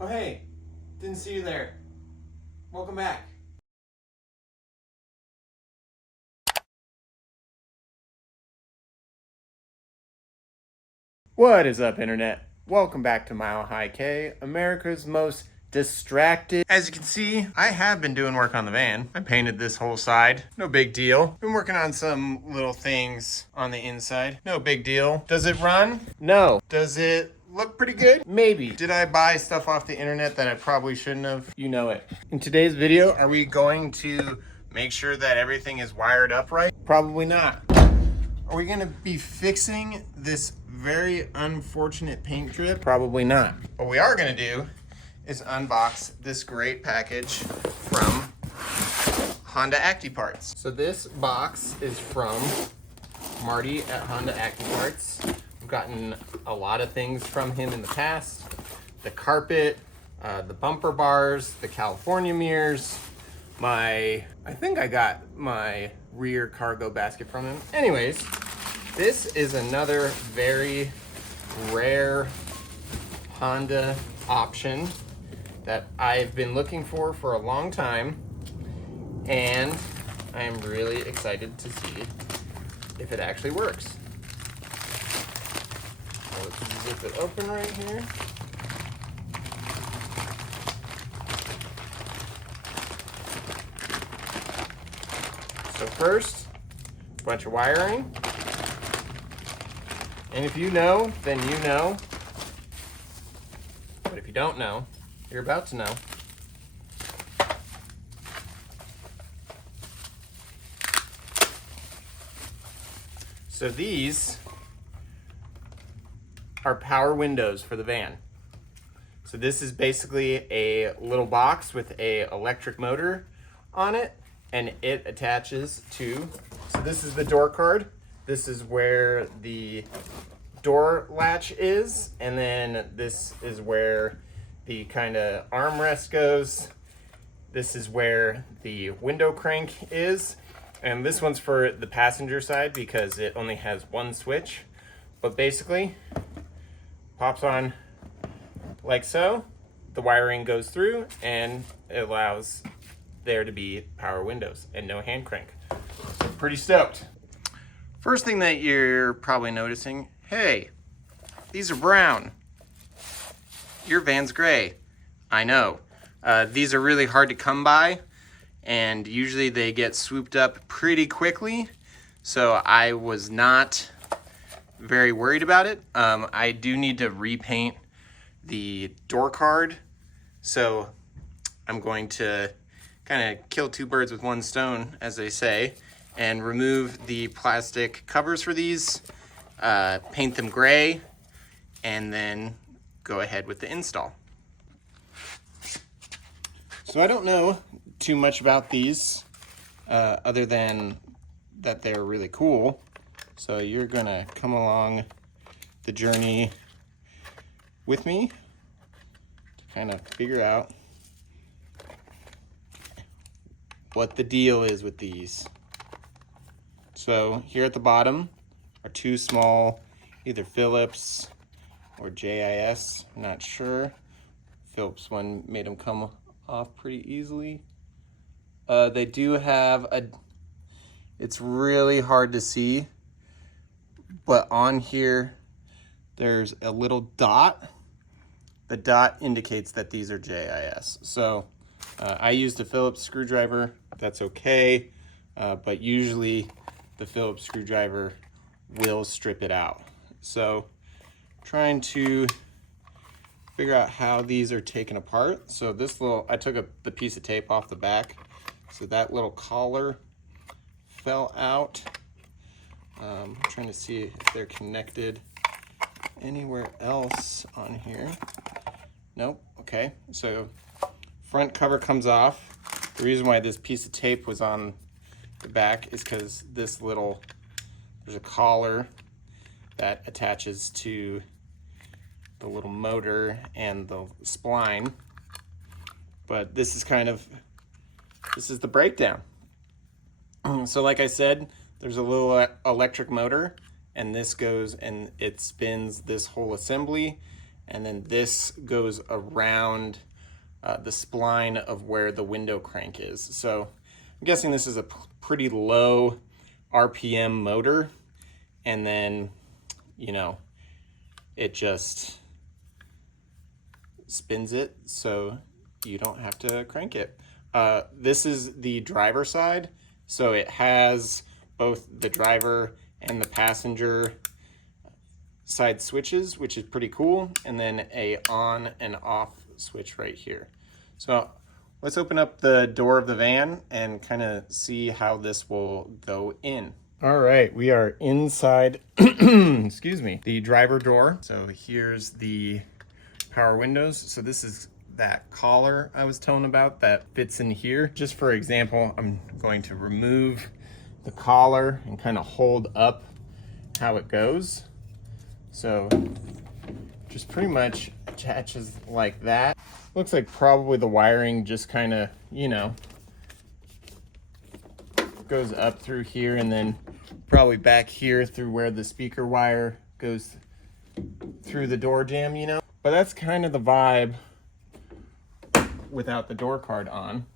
Oh hey, didn't see you there. Welcome back. What is up, Internet? Welcome back to Milehighkei, America's most distracted. As you can see, I have been doing work on the van. I painted this whole side. No big deal. Been working on some little things on the inside. No big deal. Does it run? No. Does it look pretty good? Maybe. Did I buy stuff off the internet that I probably shouldn't have? You know it. In today's video, are we going to make sure that everything is wired up right? Probably not. Are we gonna be fixing this very unfortunate paint drip? Probably not. What we are gonna do is unbox this great package from Honda Acty Parts. So this box is from Marty at Honda Acty Parts. I've gotten a lot of things from him in the past. The carpet, the bumper bars, the California mirrors, I think I got my rear cargo basket from him. Anyways, this is another very rare Honda option that I've been looking for a long time, and I am really excited to see if it actually works. So let's zip it open right here. So first, a bunch of wiring. And if you know, then you know. But if you don't know, you're about to know. So these are power windows for the van. So this is basically a little box with a electric motor on it, and it attaches to, so this is the door card. This is where the door latch is, and then this is where the kind of armrest goes. This is where the window crank is, and this one's for the passenger side because it only has one switch. But basically, pops on like so, the wiring goes through, and it allows there to be power windows and no hand crank. So pretty stoked. First thing that you're probably noticing, hey, these are brown. Your van's gray. I know. These are really hard to come by, and usually they get swooped up pretty quickly, so I was not very worried about it. I do need to repaint the door card, so I'm going to kind of kill two birds with one stone, as they say, and remove the plastic covers for these, paint them gray, and then go ahead with the install. So I don't know too much about these, other than that they're really cool. So you're gonna come along the journey with me to kind of figure out what the deal is with these. So here at the bottom are two small, either Phillips or JIS, I'm not sure. Phillips one made them come off pretty easily. They do have it's really hard to see, but on here there's a little dot. The dot indicates that these are JIS. So I used a Phillips screwdriver, that's okay, but usually the Phillips screwdriver will strip it out. So trying to figure out how these are taken apart. So this little, I took the piece of tape off the back, so that little collar fell out. I'm trying to see if they're connected anywhere else on here. Nope, okay. So front cover comes off. The reason why this piece of tape was on the back is because this little, there's a collar that attaches to the little motor and the spline. But this is this is the breakdown. So like I said, there's a little electric motor, and this goes and it spins this whole assembly, and then this goes around the spline of where the window crank is. So I'm guessing this is a pretty low RPM motor, and then, you know, it just spins it so you don't have to crank it. This is the driver side, so it has both the driver and the passenger side switches, which is pretty cool, and then a on and off switch right here. So let's open up the door of the van and kind of see how this will go in. All right, we are inside, excuse me, the driver door. So here's the power windows. So this is that collar I was telling about that fits in here. Just for example, I'm going to remove the collar and kind of hold up how it goes. So just pretty much attaches like that. Looks like probably the wiring just kind of, you know, goes up through here and then probably back here through where the speaker wire goes through the door jamb, you know. But that's kind of the vibe without the door card on.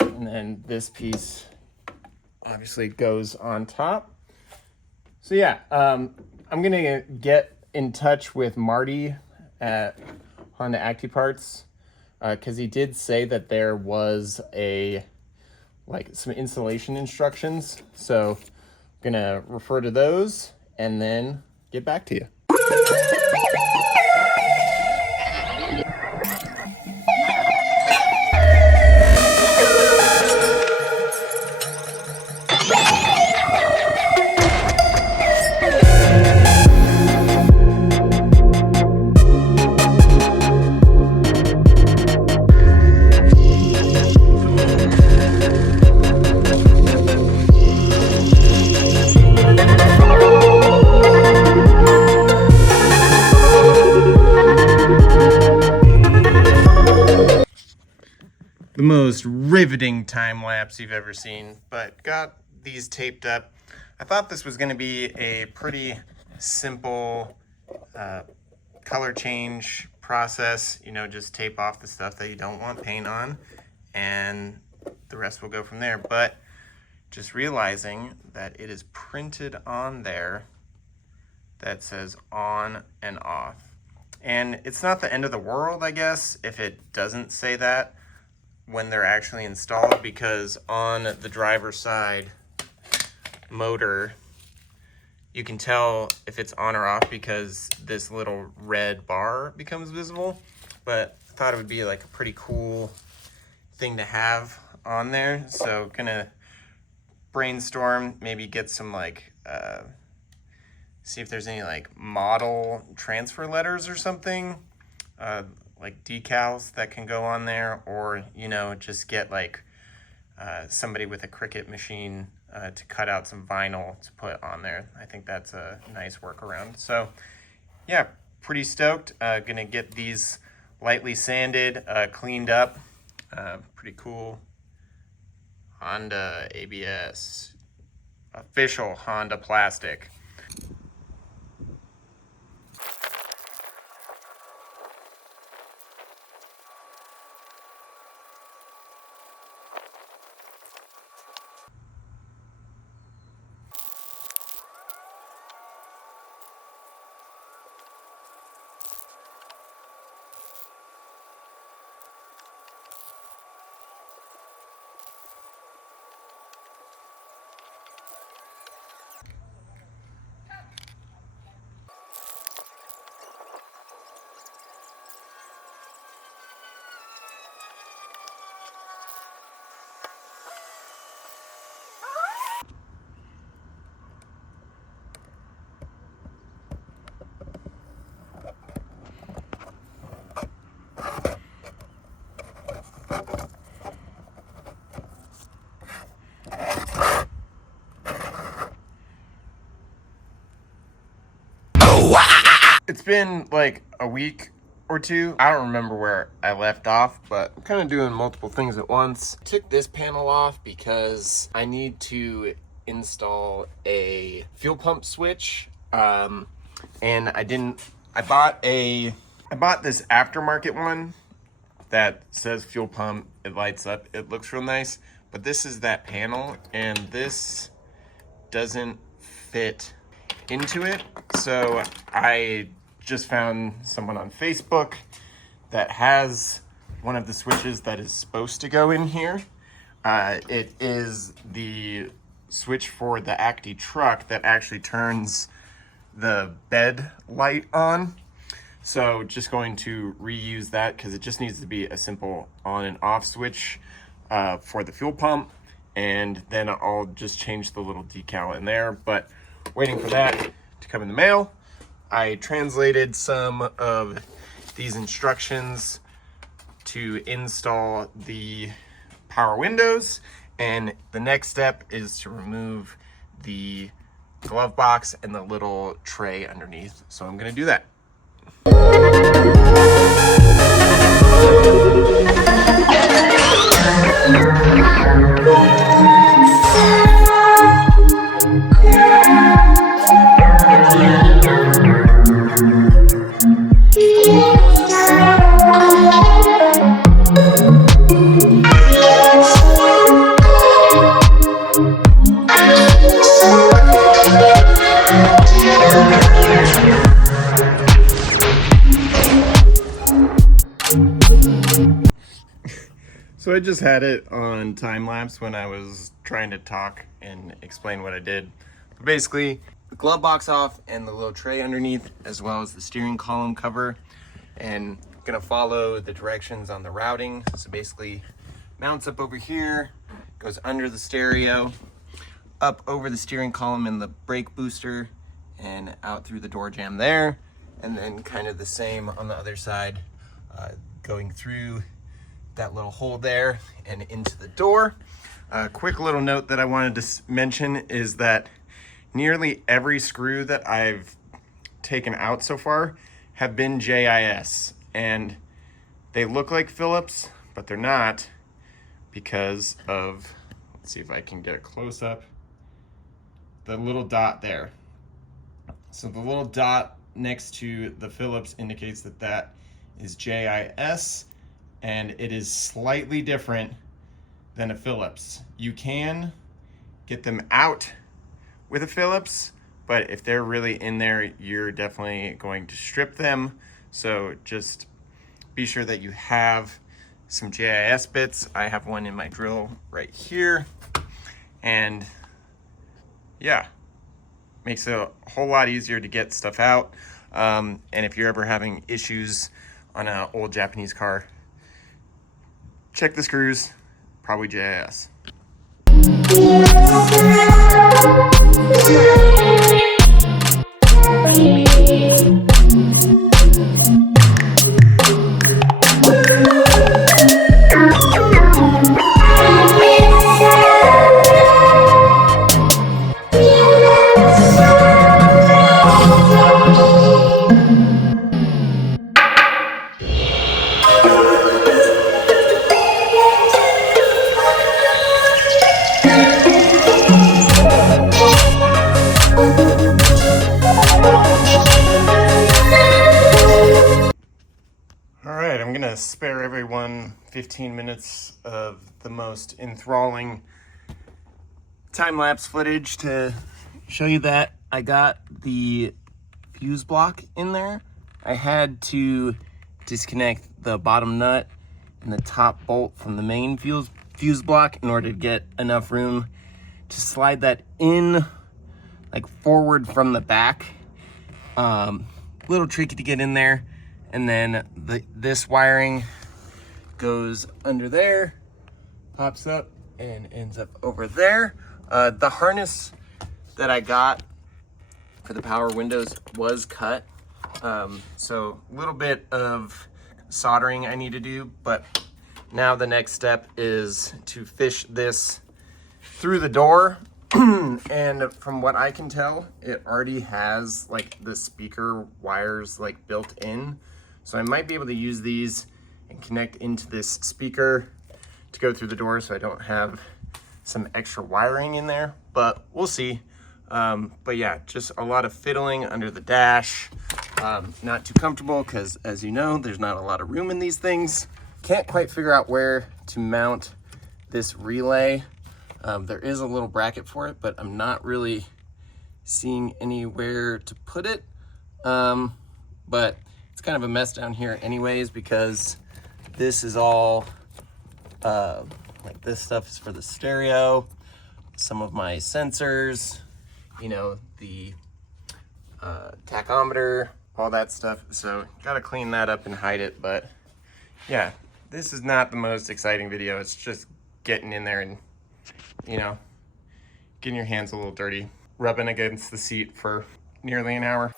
And then this piece obviously goes on top. So yeah, I'm gonna get in touch with Marty at Honda Acty Parts, because he did say that there was some installation instructions. So I'm gonna refer to those and then get back to you. The most riveting time lapse you've ever seen, but got these taped up. I thought this was going to be a pretty simple color change process, you know, just tape off the stuff that you don't want paint on and the rest will go from there. But just realizing that it is printed on there that says on and off. And it's not the end of the world, I guess, if it doesn't say that when they're actually installed, because on the driver's side motor, you can tell if it's on or off because this little red bar becomes visible. But I thought it would be like a pretty cool thing to have on there. So gonna brainstorm, maybe get some see if there's any like model transfer letters or something, like decals that can go on there, or, you know, just get like somebody with a Cricut machine to cut out some vinyl to put on there. I think that's a nice workaround. So yeah, pretty stoked. Gonna get these lightly sanded, cleaned up. Pretty cool. Honda ABS, official Honda plastic. It's been like a week or two. I don't remember where I left off, but I'm kind of doing multiple things at once. Took this panel off because I need to install a fuel pump switch. And I bought a I bought this aftermarket one that says fuel pump. It lights up. It looks real nice. But this is that panel, and this doesn't fit into it. So I just found someone on Facebook that has one of the switches that is supposed to go in here. It is the switch for the Acty truck that actually turns the bed light on. So just going to reuse that because it just needs to be a simple on and off switch for the fuel pump. And then I'll just change the little decal in there. But waiting for that to come in the mail. I translated some of these instructions to install the power windows. And the next step is to remove the glove box and the little tray underneath. So I'm gonna do that. So I just had it on time lapse when I was trying to talk and explain what I did. But basically, the glove box off and the little tray underneath, as well as the steering column cover, and I'm gonna follow the directions on the routing. So basically, mounts up over here, goes under the stereo, up over the steering column and the brake booster, and out through the door jamb there, and then kind of the same on the other side, going through that little hole there and into the door. Quick little note that I wanted to mention is that nearly every screw that I've taken out so far have been JIS, and they look like Phillips, but they're not because of, let's see if I can get a close up, the little dot there. So the little dot next to the Phillips indicates that that is JIS, and it is slightly different than a Phillips. You can get them out with a Phillips, but if they're really in there, you're definitely going to strip them. So just be sure that you have some JIS bits. I have one in my drill right here, and yeah, makes it a whole lot easier to get stuff out. And if you're ever having issues on an old Japanese car, check the screws, probably JIS. Alright, I'm gonna spare everyone 15 minutes of the most enthralling time-lapse footage to show you that I got the fuse block in there. I had to disconnect the bottom nut and the top bolt from the main fuse block in order to get enough room to slide that in, like forward from the back. Little tricky to get in there. And then this wiring goes under there, pops up, and ends up over there. The harness that I got for the power windows was cut. So a little bit of soldering I need to do, but now the next step is to fish this through the door. And from what I can tell, it already has like the speaker wires like built in. So I might be able to use these and connect into this speaker to go through the door so I don't have some extra wiring in there, but we'll see. But yeah, just a lot of fiddling under the dash, Not too comfortable because, as you know, there's not a lot of room in these things. Can't quite figure out where to mount this relay. There is a little bracket for it, but I'm not really seeing anywhere to put it. But it's kind of a mess down here anyways, because this is all, like this stuff is for the stereo, some of my sensors, you know, the tachometer, all that stuff. So gotta clean that up and hide it. But yeah, this is not the most exciting video. It's just getting in there and, you know, getting your hands a little dirty, rubbing against the seat for nearly an hour.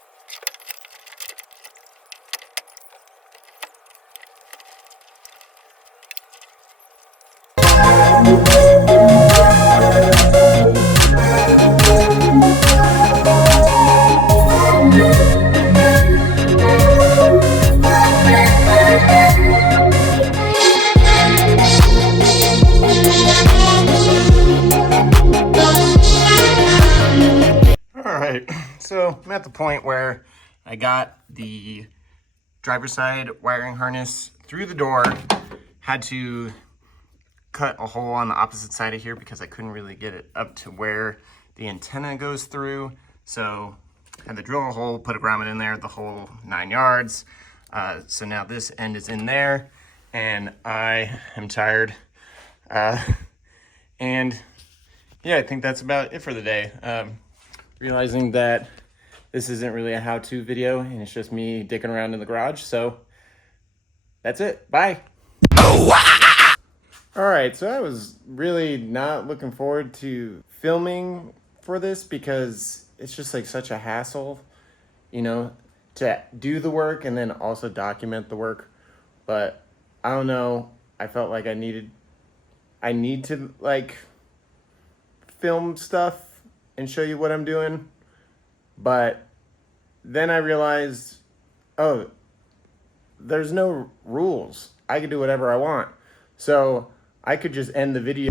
So I'm at the point where I got the driver's side wiring harness through the door, had to cut a hole on the opposite side of here because I couldn't really get it up to where the antenna goes through. So had to drill a hole, put a grommet in there, the whole 9 yards. So now this end is in there and I am tired. And yeah, I think that's about it for the day. Realizing that this isn't really a how-to video and it's just me dicking around in the garage. So that's it. Bye. All right, so I was really not looking forward to filming for this because it's just like such a hassle, you know, to do the work and then also document the work. But I don't know, I felt like I need to like film stuff and show you what I'm doing. But then I realized, oh, there's no rules. I can do whatever I want. So I could just end the video.